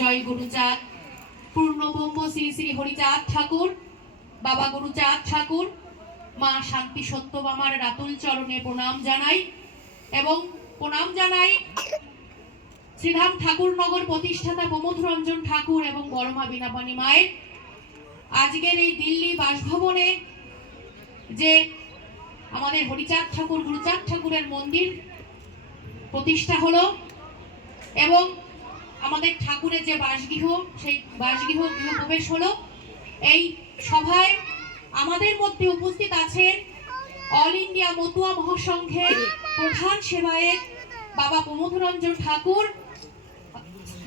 জয় গুরুচাঁদ। পূর্ণব্রহ্ম শ্রী শ্রী হরিচাঁদ ঠাকুর, বাবা গুরুচাঁদ ঠাকুর, মা শান্তি সত্যবামার রাতুল চরণে প্রণাম জানাই এবং প্রণাম জানাই শ্রীধাম ঠাকুর নগর প্রতিষ্ঠাতা প্রমোদ রঞ্জন ঠাকুর এবং বড়মা বিনাপানি মায়ের। আজকের এই দিল্লি বাসভবনে যে আমাদের হরিচাঁদ ঠাকুর, গুরুচাঁদ ঠাকুরের মন্দির প্রতিষ্ঠা হলো এবং আমাদের ঠাকুরের যে বাসগৃহ, সেই বাসগৃহ গৃহপ্রবেশ হলো। এই সভায় আমাদের মধ্যে উপস্থিত আছেন অল ইন্ডিয়া মতুয়া মহাসংঘের প্রধান সেবায়েত বাবা প্রমোদ রঞ্জন ঠাকুর,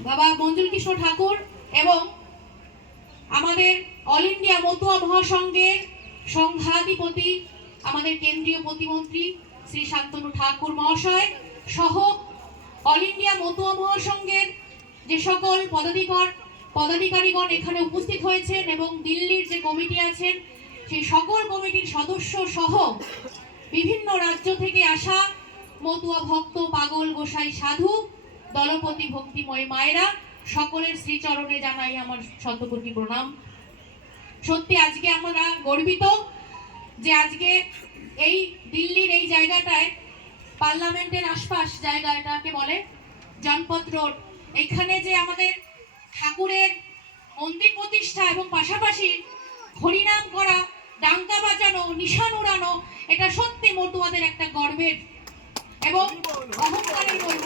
বাবা মঞ্জুল কিশোর ঠাকুর এবং আমাদের অল ইন্ডিয়া মতুয়া মহাসংঘের সংঘাধিপতি, আমাদের কেন্দ্রীয় প্রতিমন্ত্রী শ্রী শান্তনু ঠাকুর মহাশয় সহ অল ইন্ডিয়া মতুয়া মহাসংঘের যে সকল পদাধিকার, পদাধিকারীগণ এখানে উপস্থিত হয়েছেন এবং দিল্লির যে কমিটি আছেন, সেই সকল কমিটির সদস্য সহ বিভিন্ন রাজ্য থেকে আসা মতুয়া ভক্ত, পাগল, গোসাই, সাধু, দলপতি ভক্তিময় মায়েরা সকলের শ্রীচরণে জানাই আমার শতকোটি প্রণাম। সত্যি আজকে আমরা গর্বিত যে আজকে এই দিল্লির এই জায়গাটায় পার্লামেন্টের আশপাশ জায়গাটাকে বলে জনপথ রোড এখানে যে আমাদের ঠাকুরের মন্দির প্রতিষ্ঠা এবং পাশাপাশি হরিনাম করা, ডাঙ্কা বাজানো, নিশান উড়ানো, এটা সত্যি মতুয়াদের একটা গর্বের এবং অহংকারের বলব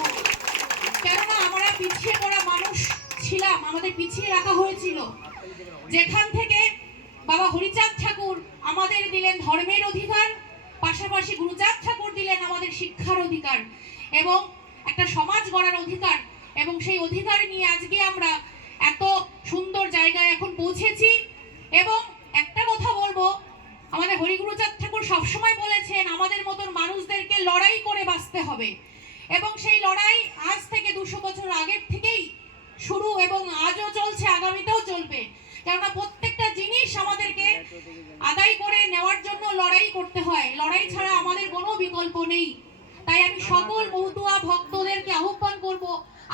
কেননা আমরা পিছিয়ে পড়া মানুষ ছিলাম, আমাদের পিছিয়ে রাখা হয়েছিল। যেখান থেকে বাবা হরিচাঁদ ঠাকুর আমাদের দিলেন ধর্মের অধিকার, পাশাপাশি গুরুচাঁদ ঠাকুর দিলেন আমাদের শিক্ষার অধিকার এবং একটা সমাজ গড়ার অধিকার। এবং সেই অধিকার নিয়ে আজকে আমরা এত সুন্দর জায়গায় এখন পৌঁছেছি। এবং একটা কথা বলব, আমাদের হরিগুরুচাঁদ ঠাকুর সবসময় বলেছেন, আমাদের মতন মানুষদেরকে লড়াই করে বাঁচতে হবে। এবং সেই লড়াই আজ থেকে দুশো বছর আগের থেকেই শুরু এবং আজও চলছে, আগামীতেও চলবে। কেননা প্রত্যেকটা জিনিস আমাদেরকে আদায় করে নেওয়ার জন্য লড়াই করতে হয়। লড়াই ছাড়া আমাদের কোনো বিকল্প নেই। তাই আমি সকল মহুতুয়া ভক্তদেরকে আহ্বান করব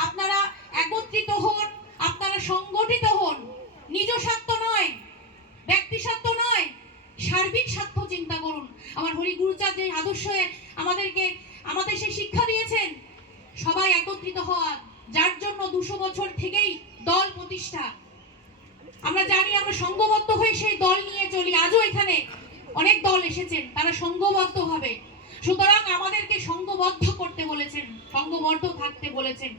আপনারা একত্রিত হন, আপনারা সংগঠিত হন। নিজ স্বার্থ নয়, ব্যক্তি স্বার্থ নয়, সার্বিক স্বার্থ চিন্তা করুন। আমার হরি গুরুচাঁদ যে আদর্শে আমাদেরকে, আমাদের সেই শিক্ষা দিয়েছেন, সবাই একত্রিত হওয়া, যার জন্য দুশো বছর থেকেই দল প্রতিষ্ঠা। আমরা জানি আমরা সংঘবদ্ধ হয়ে সেই দল নিয়ে চলি। আজও এখানে অনেক দল এসেছেন, তারা সংঘবদ্ধ হবে। সুতরাং আমাদেরকে সঙ্গবদ্ধ করতে বলেছেন, সঙ্গবদ্ধ থাকতে বলেছেন।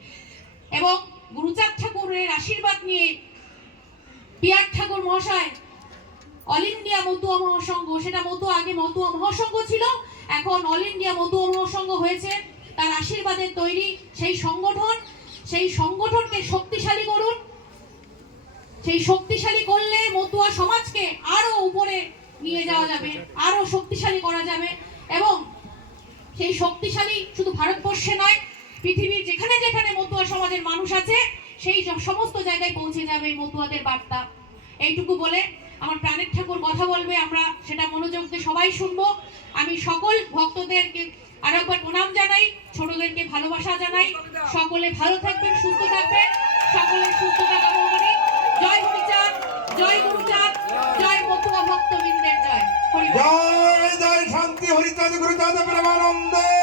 এবং গুরুচাঁদ ঠাকুরের আশীর্বাদ নিয়ে পিয়ার ঠাকুর মহাশয়, অল ইন্ডিয়া মতুয়া মহাসংঘ, সেটা মতো আগে মতুয়া মহাসংঘ ছিল, এখন অল ইন্ডিয়া মতুয়া মহাসংঘ হয়েছে। তার আশীর্বাদের তৈরি সেই সংগঠন, সেই সংগঠনকে শক্তিশালী করুন। সেই শক্তিশালী করলে মতুয়া সমাজকে আরও উপরে নিয়ে যাওয়া যাবে, আরও শক্তিশালী করা সেই শক্তিশালী শুধু ভারতবর্ষে নয়, পৃথিবীর যেখানে যেখানে মতুয়া সমাজের মানুষ আছে, সেই সমস্ত জায়গায় পৌঁছে যাবে এই মতুয়াদের বার্তা। এইটুকু বলে আমার প্রাণের ঠাকুর কথা বলবে, আমরা সেটা মনোযোগ দিয়ে সবাই শুনব। আমি সকল ভক্তদেরকে আর একবার প্রণাম জানাই, ছোটদেরকে ভালোবাসা জানাই। সকলে ভালো থাকবেন, সুস্থ থাকবেন। সকলের শান্তি হরিচাঁদ গুরুচাঁদ প্রেমানন্দে।